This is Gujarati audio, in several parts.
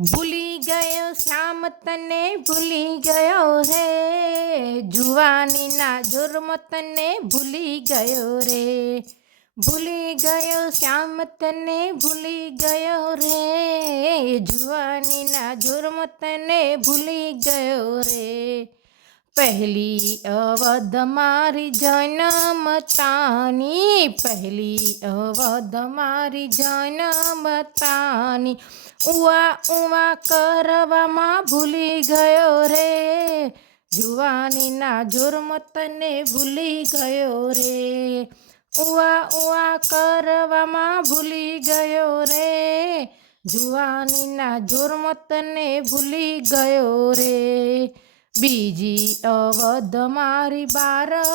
ભૂલી ગયો શ્યામ તને ભૂલી ગયો રે, જુવાનીના જોરમાં તને ભૂલી ગયો રે. ભૂલી ગયો શ્યામ તને ભૂલી ગયો રે, જુવાનીના જોરમાં તને ભૂલી ગયો રે. પહેલી અવધ મારી જન્મતાની, પહેલી અવધ મારી જન્મતાની, ઉવા ઉવા કરવામાં ભૂલી ગયો રે, જુવાનીના જોરમાં તને ભૂલી ગયો રે. ઉવા ઉવા કરવામાં ભૂલી ગયો રે, જુવાનીના જોરમાં તને ભૂલી ગયો રે. બીજી અવધ મારી બારપનાની,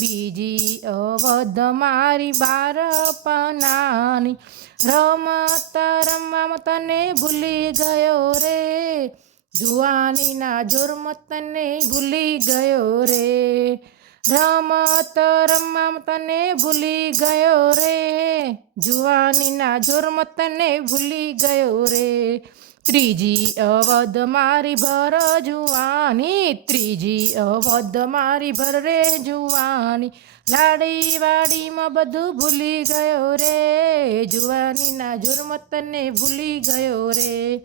બીજી અવધ મારી બારપનાની, રમત રમવામાં તને ભૂલી ગયો રે, જુવાનીના જોરમાં તને ભૂલી ગયો રે. રમત રમવામાં તને ભૂલી ગયો રે, જુવાનીના જોરમાં તને ભૂલી ગયો રે. ત્રીજી અવધ મારી ભર જુવાની, ત્રીજી અવધ મારી ભર રે જુવાની, લાડી વાડીમાં બધું ભૂલી ગયો રે, જુવાનીના જોરમાં તને ભૂલી ગયો રે.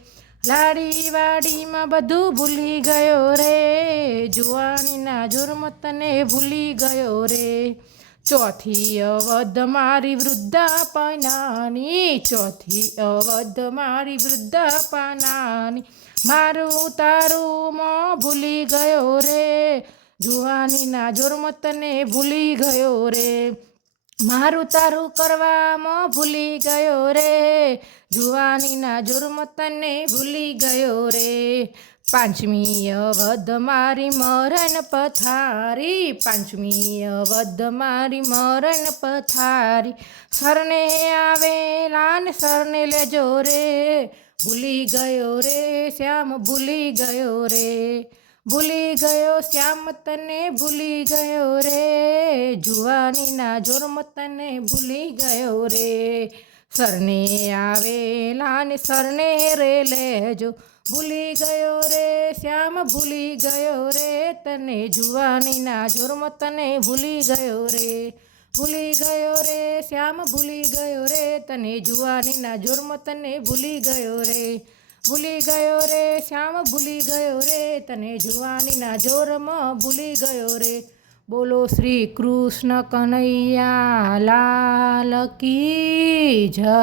લાડી વાડીમાં બધું ભૂલી ગયો રે, જુવાનીના જોરમાં તને ભૂલી ગયો રે. ચોથી અવધ મારી વૃદ્ધાપનાની, ચોથી અવધ મારી વૃદ્ધાપનાની, મારું તારું મોં ભૂલી ગયો રે, જુવાનીના જોરમાં તને ભૂલી ગયો રે. મારું તારું કરવામાં ભૂલી ગયો રે, જુવાનીના જોરમાં તને ભૂલી ગયો રે. પાંચમી અવધ મારી મરણ પથારી, પાંચમી અવધ મારી મરણ પથારી, શરણે આવેલા ને શરણે લેજો રે, ભૂલી ગયો રે શ્યામ ભૂલી ગયો રે. ભૂલી ગયો શ્યામ તને ભૂલી ગયો રે, જુવાનીના જોરમાં તને ભૂલી ગયો રે. શરણે આવેલા ને શરણે રે લેજો, ભૂલી ગયો રે શ્યામ ભૂલી ગયો રે, તને જુવાનીના જોરમાં તને ભૂલી ગયો રે. ભૂલી ગયો રે શ્યામ ભૂલી ગયો રે, તને જુવાનીના જોરમાં તને ભૂલી ગયો રે. ભૂલી ગયો રે શ્યામ ભૂલી ગયો રે, તને જુવાનીના જોરમાં ભૂલી ગયો રે. બોલો શ્રી કૃષ્ણ કનૈયા લાલ કી જય.